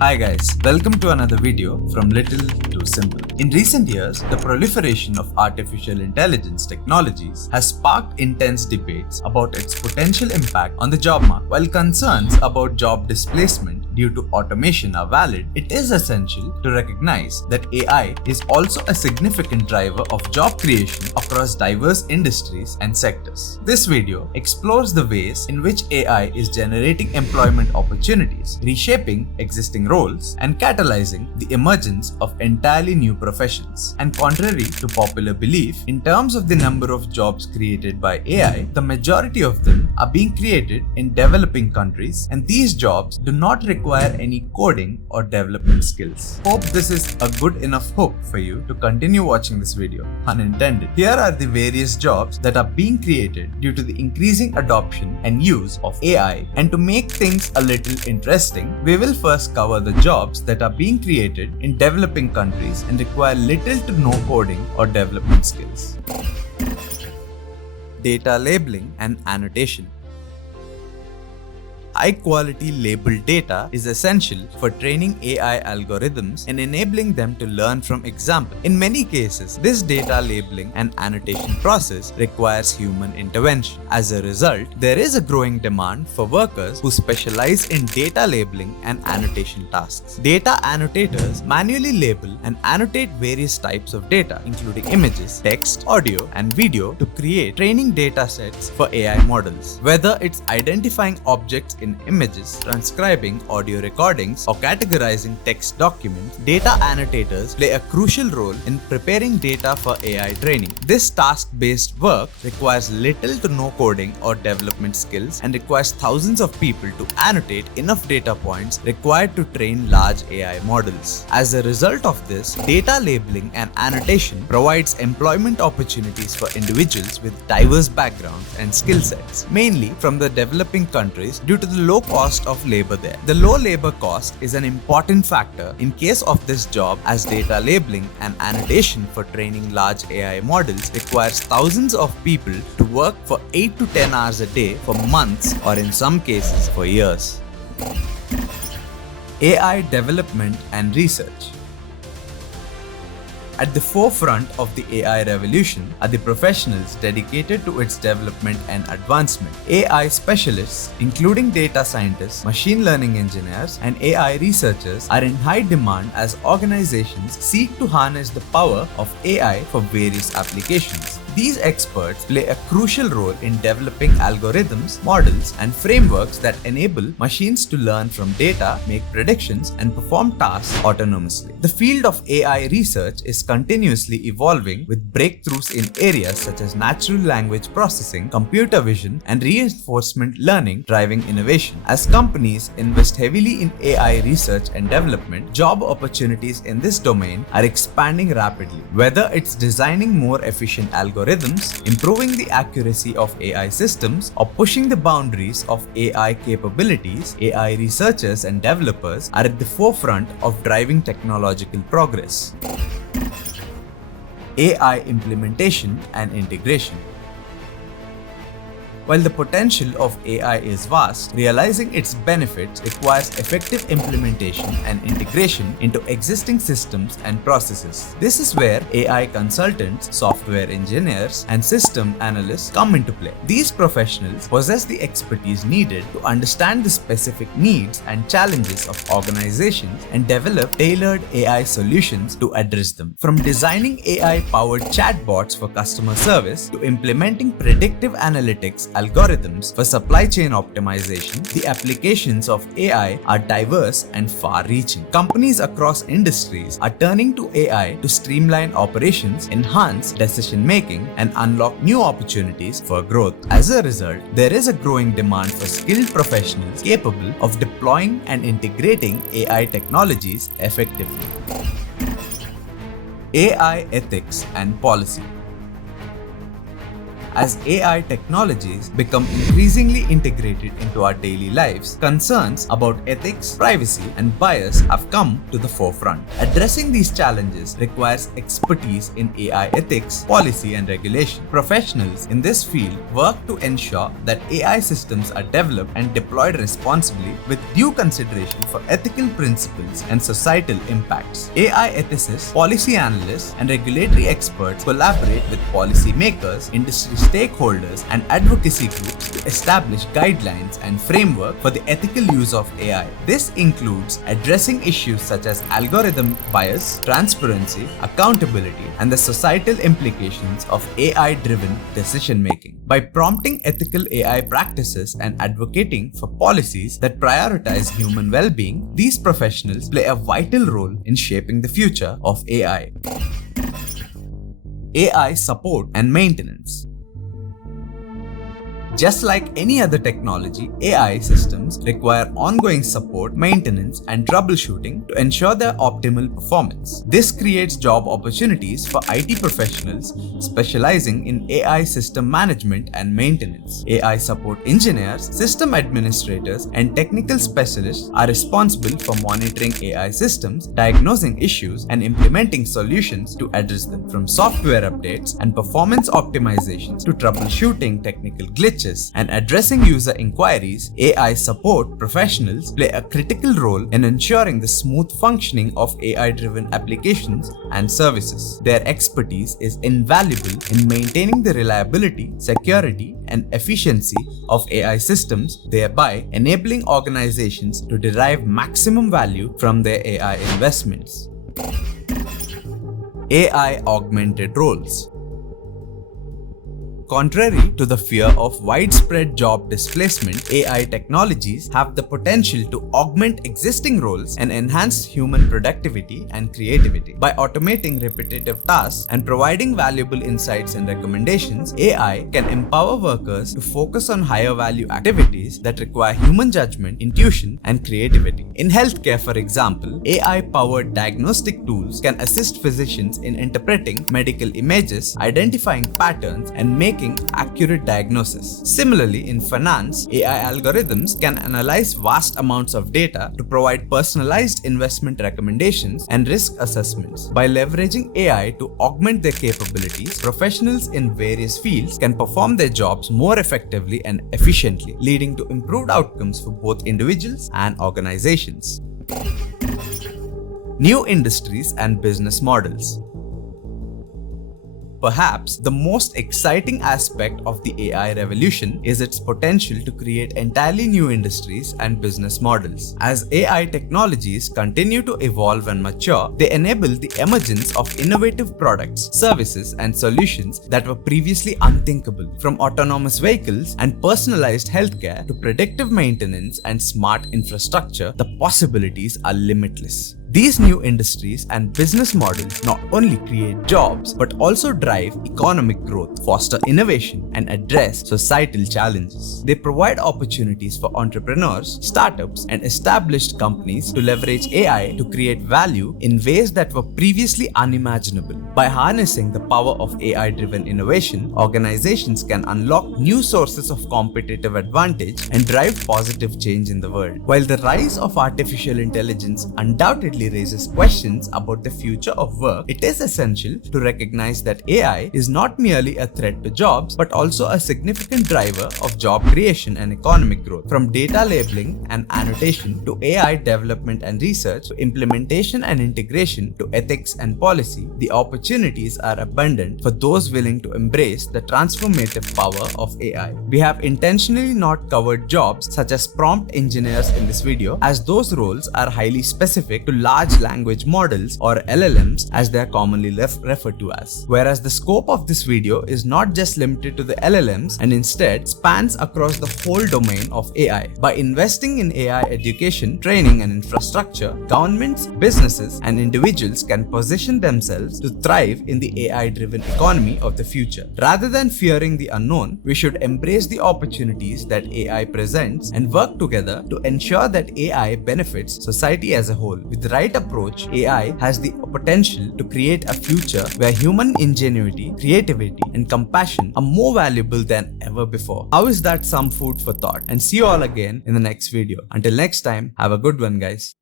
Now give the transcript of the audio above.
Hi guys, welcome to another video from Little to Simple. In recent years, the proliferation of artificial intelligence technologies has sparked intense debates about its potential impact on the job market. While concerns about job displacement due to automation are valid, it is essential to recognize that AI is also a significant driver of job creation across diverse industries and sectors. This video explores the ways in which AI is generating employment opportunities, reshaping existing roles, and catalyzing the emergence of entirely new professions. And contrary to popular belief, in terms of the number of jobs created by AI, the majority of them are being created in developing countries, and these jobs do not require any coding or development skills. Hope this is a good enough hook for you to continue watching this video, unintended. Here are the various jobs that are being created due to the increasing adoption and use of AI, and to make things a little interesting, we will first cover the jobs that are being created in developing countries and require little to no coding or development skills. Data labeling and annotation. High-quality labeled data is essential for training AI algorithms and enabling them to learn from examples. In many cases, this data labeling and annotation process requires human intervention. As a result, there is a growing demand for workers who specialize in data labeling and annotation tasks. Data annotators manually label and annotate various types of data, including images, text, audio, and video, to create training data sets for AI models. Whether it's identifying objects in images, transcribing audio recordings, or categorizing text documents, data annotators play a crucial role in preparing data for AI training. This task-based work requires little to no coding or development skills and requires thousands of people to annotate enough data points required to train large AI models. As a result of this, data labeling and annotation provides employment opportunities for individuals with diverse backgrounds and skill sets, mainly from the developing countries due to the low cost of labor there. The low labor cost is an important factor in case of this job, as data labeling and annotation for training large AI models requires thousands of people to work for 8 to 10 hours a day for months, or in some cases for years. AI development and research. At the forefront of the AI revolution are the professionals dedicated to its development and advancement. AI specialists, including data scientists, machine learning engineers, and AI researchers, are in high demand as organizations seek to harness the power of AI for various applications. These experts play a crucial role in developing algorithms, models, and frameworks that enable machines to learn from data, make predictions, and perform tasks autonomously. The field of AI research is continuously evolving, with breakthroughs in areas such as natural language processing, computer vision, and reinforcement learning driving innovation. As companies invest heavily in AI research and development, job opportunities in this domain are expanding rapidly. Whether it's designing more efficient algorithms, improving the accuracy of AI systems, or pushing the boundaries of AI capabilities, AI researchers and developers are at the forefront of driving technological progress. AI implementation and integration. While the potential of AI is vast, realizing its benefits requires effective implementation and integration into existing systems and processes. This is where AI consultants, software engineers, and system analysts come into play. These professionals possess the expertise needed to understand the specific needs and challenges of organizations and develop tailored AI solutions to address them. From designing AI-powered chatbots for customer service to implementing predictive analytics algorithms for supply chain optimization, the applications of AI are diverse and far-reaching. Companies across industries are turning to AI to streamline operations, enhance decision-making, and unlock new opportunities for growth. As a result, there is a growing demand for skilled professionals capable of deploying and integrating AI technologies effectively. AI ethics and policy. As AI technologies become increasingly integrated into our daily lives, concerns about ethics, privacy, and bias have come to the forefront. Addressing these challenges requires expertise in AI ethics, policy, and regulation. Professionals in this field work to ensure that AI systems are developed and deployed responsibly with due consideration for ethical principles and societal impacts. AI ethicists, policy analysts, and regulatory experts collaborate with policymakers, industry stakeholders, and advocacy groups to establish guidelines and framework for the ethical use of AI. This includes addressing issues such as algorithm bias, transparency, accountability, and the societal implications of AI-driven decision-making. By prompting ethical AI practices and advocating for policies that prioritize human well-being, these professionals play a vital role in shaping the future of AI. AI support and maintenance. Just like any other technology, AI systems require ongoing support, maintenance, and troubleshooting to ensure their optimal performance. This creates job opportunities for IT professionals specializing in AI system management and maintenance. AI support engineers, system administrators, and technical specialists are responsible for monitoring AI systems, diagnosing issues, and implementing solutions to address them. From software updates and performance optimizations to troubleshooting technical glitches and addressing user inquiries, AI support professionals play a critical role in ensuring the smooth functioning of AI-driven applications and services. Their expertise is invaluable in maintaining the reliability, security, and efficiency of AI systems, thereby enabling organizations to derive maximum value from their AI investments. AI augmented roles. Contrary to the fear of widespread job displacement, AI technologies have the potential to augment existing roles and enhance human productivity and creativity. By automating repetitive tasks and providing valuable insights and recommendations, AI can empower workers to focus on higher value activities that require human judgment, intuition, and creativity. In healthcare, for example, AI-powered diagnostic tools can assist physicians in interpreting medical images, identifying patterns, and making accurate diagnosis. Similarly, in finance, AI algorithms can analyze vast amounts of data to provide personalized investment recommendations and risk assessments. By leveraging AI to augment their capabilities, professionals in various fields can perform their jobs more effectively and efficiently, leading to improved outcomes for both individuals and organizations. New industries and business models. Perhaps the most exciting aspect of the AI revolution is its potential to create entirely new industries and business models. As AI technologies continue to evolve and mature, they enable the emergence of innovative products, services, and solutions that were previously unthinkable. From autonomous vehicles and personalized healthcare to predictive maintenance and smart infrastructure, the possibilities are limitless. These new industries and business models not only create jobs but also drive economic growth, foster innovation, and address societal challenges. They provide opportunities for entrepreneurs, startups, and established companies to leverage AI to create value in ways that were previously unimaginable. By harnessing the power of AI-driven innovation, organizations can unlock new sources of competitive advantage and drive positive change in the world. While the rise of artificial intelligence undoubtedly raises questions about the future of work, it is essential to recognize that AI is not merely a threat to jobs, but also a significant driver of job creation and economic growth. From data labeling and annotation to AI development and research to implementation and integration to ethics and policy, the opportunities are abundant for those willing to embrace the transformative power of AI. We have intentionally not covered jobs such as prompt engineers in this video, as those roles are highly specific to large language models, or LLMs as they are commonly referred to as. Whereas the scope of this video is not just limited to the LLMs and instead spans across the whole domain of AI. By investing in AI education, training, and infrastructure, governments, businesses, and individuals can position themselves to thrive in the AI-driven economy of the future. Rather than fearing the unknown, we should embrace the opportunities that AI presents and work together to ensure that AI benefits society as a whole. With the right approach, AI has the potential to create a future where human ingenuity, creativity, and compassion are more valuable than ever before. How is that some food for thought? And see you all again in the next video. Until next time, have a good one, guys.